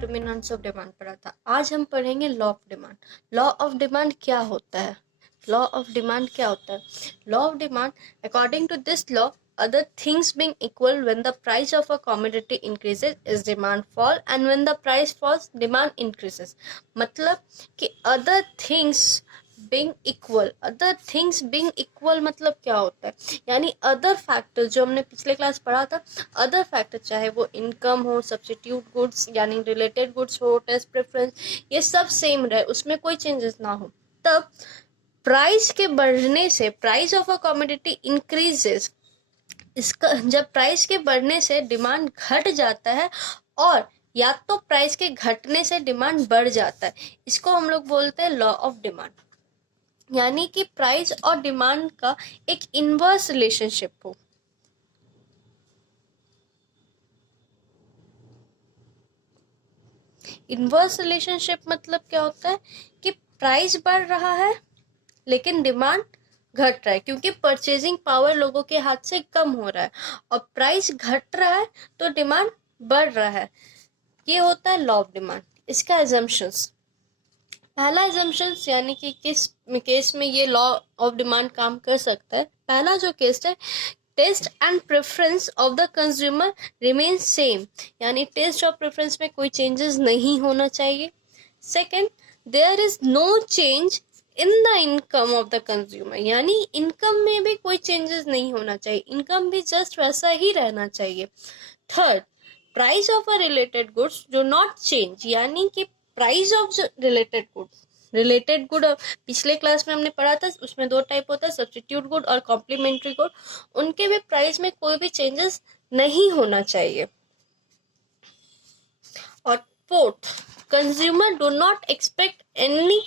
Determinants of demand पढ़ा था। आज हम पढ़ेंगे law of demand. Law of demand क्या होता है? लॉ ऑफ डिमांड क्या होता है? Law of demand, according to this law, other things being equal, when the price of a commodity increases is demand fall, and when the price falls demand increases। मतलब कि other things being equal मतलब क्या होता है? यानी other factor जो हमने पिछले क्लास पढ़ा था, अदर फैक्टर चाहे वो इनकम हो, सब्स्टिट्यूट गुड्स यानी रिलेटेड गुड्स हो, टेस्ट प्रेफरेंस, ये सब सेम रहे, उसमें कोई चेंजेस ना हो, तब प्राइस के बढ़ने से, price of a commodity increases, इसका जब प्राइस के बढ़ने से डिमांड घट जाता है और या तो प्राइस के घटने से डिमांड बढ़ जाता है, इसको हम लोग बोलते हैं लॉ ऑफ डिमांड। यानी कि प्राइस और डिमांड का एक इनवर्स रिलेशनशिप हो। इनवर्स रिलेशनशिप मतलब क्या होता है कि प्राइस बढ़ रहा है लेकिन डिमांड घट रहा है, क्योंकि परचेजिंग पावर लोगों के हाथ से कम हो रहा है, और प्राइस घट रहा है तो डिमांड बढ़ रहा है। ये होता है लॉ ऑफ डिमांड। इसका एजम्पशंस, पहला एजम्पशंस यानी कि किस केस में ये लॉ ऑफ डिमांड काम कर सकता है। पहला जो केस है, taste and preference of the consumer remain same, यानी टेस्ट और प्रेफरेंस में कोई चेंजेस नहीं होना चाहिए। Second, there is no change in the income of the consumer, यानी इनकम में भी कोई चेंजेस नहीं होना चाहिए, इनकम भी जस्ट वैसा ही रहना चाहिए। Third, price of a related goods do not change, यानी कि price of related goods, related good पिछले क्लास में हमने पढ़ा था, उसमें दो टाइप होता है, सब्स्टिट्यूट गुड और कॉम्प्लीमेंट्री गुड, उनके भी प्राइस में कोई भी चेंजेस नहीं होना चाहिए। और fourth, consumer do not expect any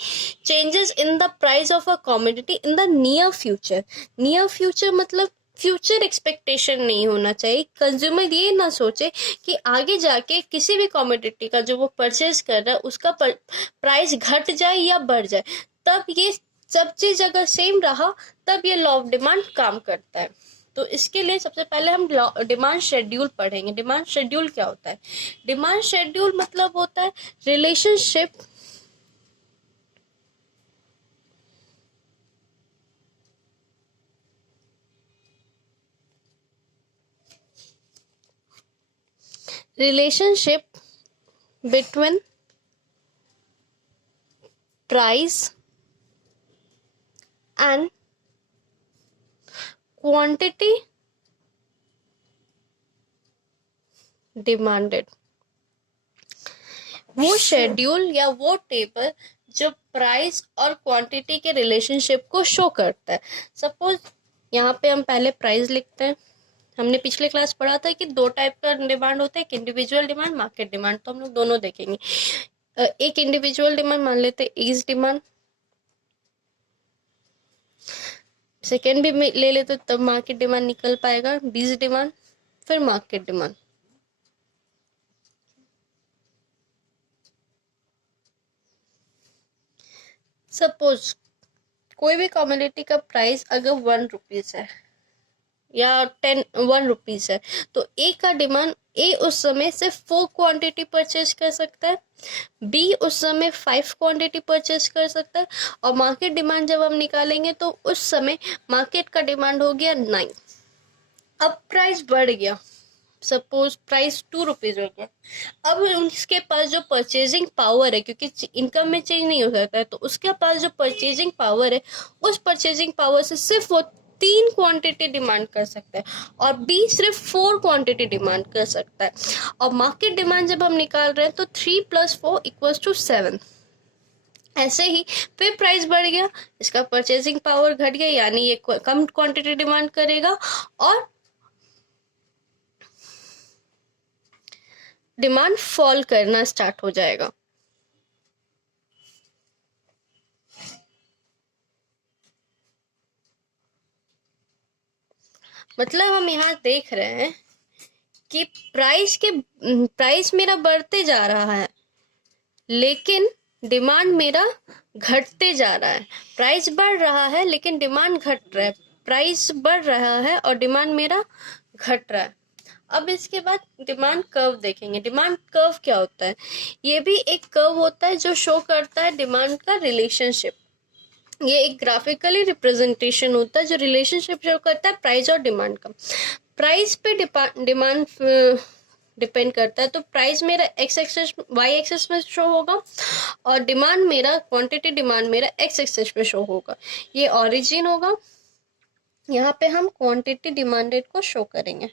changes in the price of a commodity in the near future. Near future मतलब फ्यूचर एक्सपेक्टेशन नहीं होना चाहिए। कंज्यूमर ये ना सोचे कि आगे जाके किसी भी कमोडिटी का जो वो परचेज कर रहा है उसका प्राइस घट जाए या बढ़ जाए, तब ये सब चीज अगर सेम रहा तब ये लॉ ऑफ डिमांड काम करता है। तो इसके लिए सबसे पहले हम डिमांड शेड्यूल पढ़ेंगे। डिमांड शेड्यूल क्या होता है? डिमांड शेड्यूल मतलब होता है relationship between price and quantity demanded। वो शेड्यूल या वो टेबल जो प्राइस और क्वांटिटी के रिलेशनशिप को शो करता है। सपोज यहाँ पे हम पहले प्राइस लिखते हैं। हमने पिछले क्लास पढ़ा था कि दो टाइप का डिमांड होता है, एक इंडिविजुअल डिमांड, मार्केट डिमांड, तो हम लोग दोनों देखेंगे। एक इंडिविजुअल डिमांड मान लेते हैं ईज डिमांड, सेकेंड भी ले लेते तब मार्केट डिमांड निकल पाएगा, बीज डिमांड, फिर मार्केट डिमांड। सपोज कोई भी कमोडिटी का प्राइस अगर 1 रुपीज है या 1 रुपीज है, तो ए का डिमांड, ए उस समय सिर्फ 4 क्वांटिटी परचेज कर सकता है, बी उस समय 5 क्वांटिटी परचेज कर सकता है, और मार्केट डिमांड जब हम निकालेंगे तो उस समय मार्केट का डिमांड हो गया 9। अब प्राइस बढ़ गया, सपोज प्राइस 2 रुपीज हो गया। अब उसके पास जो परचेजिंग पावर है, क्योंकि इनकम में चेंज नहीं हो सकता है, तो उसके पास जो परचेजिंग पावर है, उस परचेजिंग पावर से सिर्फ वो 3 क्वांटिटी डिमांड कर सकता है, और बी सिर्फ 4 क्वांटिटी डिमांड कर सकता है। और मार्केट डिमांड जब हम निकाल रहे हैं तो 3 + 4 = 7। ऐसे ही फिर प्राइस बढ़ गया, इसका परचेजिंग पावर घट गया, यानी ये कम क्वांटिटी डिमांड करेगा और डिमांड फॉल करना स्टार्ट हो जाएगा। मतलब हम यहाँ देख रहे हैं कि प्राइस मेरा बढ़ते जा रहा है लेकिन डिमांड मेरा घटते जा रहा है। प्राइस बढ़ रहा है लेकिन डिमांड घट रहा है, प्राइस बढ़ रहा है और डिमांड मेरा घट रहा है। अब इसके बाद डिमांड कर्व देखेंगे। डिमांड कर्व क्या होता है? ये भी एक कर्व होता है जो शो करता है डिमांड का रिलेशनशिप। ये एक ग्राफिकली रिप्रेजेंटेशन होता है जो रिलेशनशिप शो करता है प्राइस और डिमांड का। प्राइस पे डिमांड डिपेंड करता है, तो प्राइस मेरा एक्स एक्सिस वाई एक्सिस में शो होगा और डिमांड मेरा क्वांटिटी डिमांड मेरा एक्स एक्सिस पे शो होगा। ये ओरिजिन होगा, यहाँ पे हम क्वांटिटी डिमांडेड को शो करेंगे।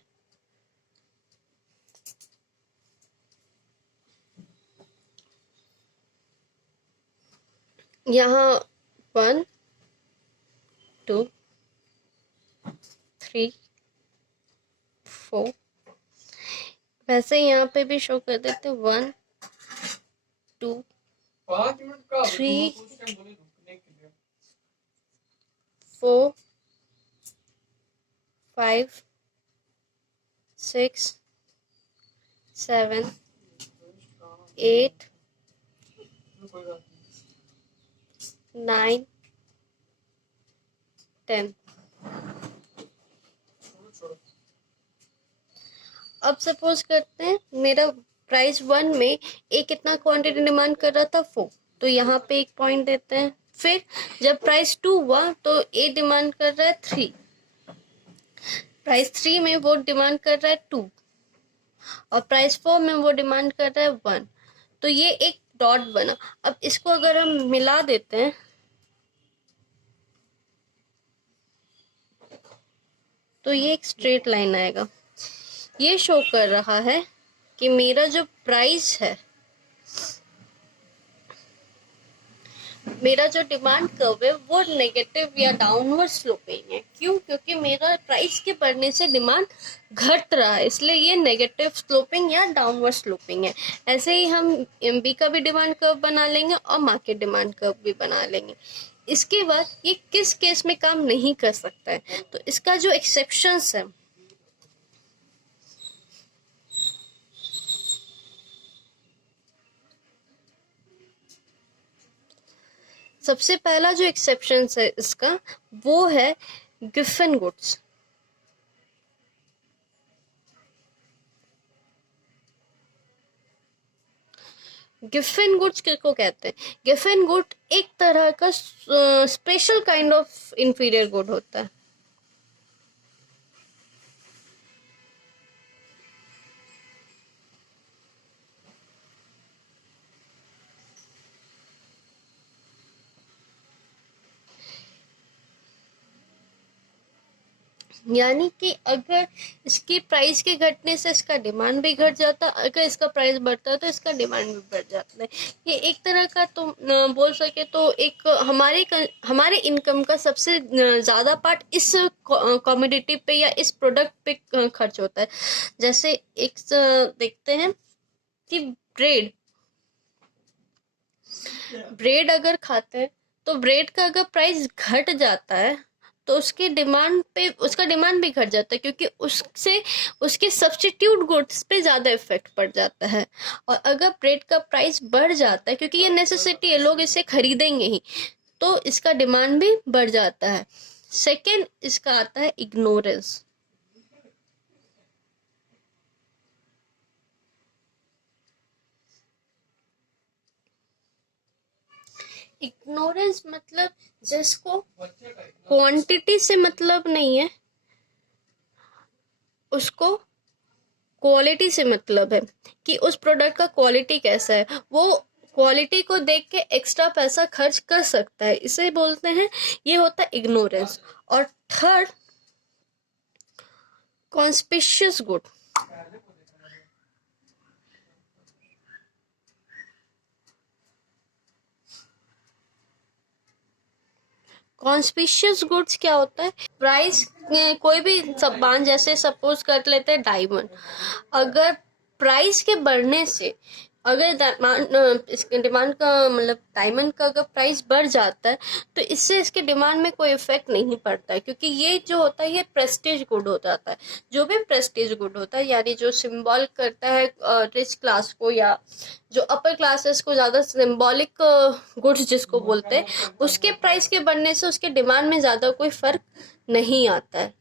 यहाँ 1 2 3 4, वैसे यहाँ पे भी शो कर देते 1 2 3 4 5 6 7 8 9 10। अब सपोज करते हैं मेरा प्राइस 1 में ए कितना क्वांटिटी डिमांड कर रहा था 4, तो यहाँ पे एक पॉइंट देते हैं। फिर जब प्राइस 2 हुआ तो ए डिमांड कर रहा है 3, प्राइस 3 में वो डिमांड कर रहा है 2 और प्राइस 4 में वो डिमांड कर रहा है 1, तो ये एक डॉट बना। अब इसको अगर हम मिला देते हैं तो ये एक स्ट्रेट लाइन आएगा। ये शो कर रहा है कि मेरा जो प्राइस है, मेरा जो डिमांड कर्व है वो नेगेटिव या डाउनवर्ड स्लोपिंग है। क्यों? क्योंकि मेरा प्राइस के बढ़ने से डिमांड घट रहा है, इसलिए ये नेगेटिव स्लोपिंग या डाउनवर्ड स्लोपिंग है। ऐसे ही हम एमबी का भी डिमांड कर्व बना लेंगे और मार्केट डिमांड कर्व भी बना लेंगे। इसके बाद ये किस केस में काम नहीं कर सकता है, तो इसका जो एक्सेप्शंस है, सबसे पहला जो एक्सेप्शन है इसका वो है गिफन गुड्स। गिफन गुड्स किसको कहते हैं? गिफन गुड एक तरह का special kind of inferior good होता है। यानी कि अगर इसकी प्राइस के घटने से इसका डिमांड भी घट जाता, अगर इसका प्राइस बढ़ता है तो इसका डिमांड भी बढ़ जाता है। ये एक तरह का तो बोल सके तो एक हमारे इनकम का सबसे ज़्यादा पार्ट इस कमोडिटी पे या इस प्रोडक्ट पे खर्च होता है। जैसे एक देखते हैं कि ब्रेड अगर खाते हैं तो ब्रेड का अगर प्राइस घट जाता है तो उसकी डिमांड पे उसका डिमांड भी घट जाता है, क्योंकि उससे उसके सब्स्टिट्यूट गुड्स पे ज़्यादा इफेक्ट पड़ जाता है। और अगर ब्रेड का प्राइस बढ़ जाता है, क्योंकि ये नेसेसिटी है, लोग इसे खरीदेंगे ही, तो इसका डिमांड भी बढ़ जाता है। सेकेंड इसका आता है इग्नोरेंस। इग्नोरेंस मतलब जिसको क्वांटिटी से मतलब नहीं है, उसको क्वालिटी से मतलब है कि उस प्रोडक्ट का क्वालिटी कैसा है, वो क्वालिटी को देख के एक्स्ट्रा पैसा खर्च कर सकता है, इसे बोलते हैं, ये होता है इग्नोरेंस। और third conspicuous good. Conspicuous goods क्या होता है? प्राइस कोई भी सामान, जैसे सपोज कर लेते हैं डायमंड, अगर प्राइस के बढ़ने से अगर डिमांड का मतलब डायमंड का अगर प्राइस बढ़ जाता है तो इससे इसके डिमांड में कोई इफेक्ट नहीं पड़ता है, क्योंकि ये जो होता है ये प्रेस्टीज गुड हो जाता है। जो भी प्रेस्टीज गुड होता है, यानी जो सिंबल करता है रिच क्लास को या जो अपर क्लासेस को, ज़्यादा सिंबॉलिक गुड्स जिसको बोलते हैं, उसके प्राइस के बढ़ने से उसके डिमांड में ज़्यादा कोई फर्क नहीं आता है।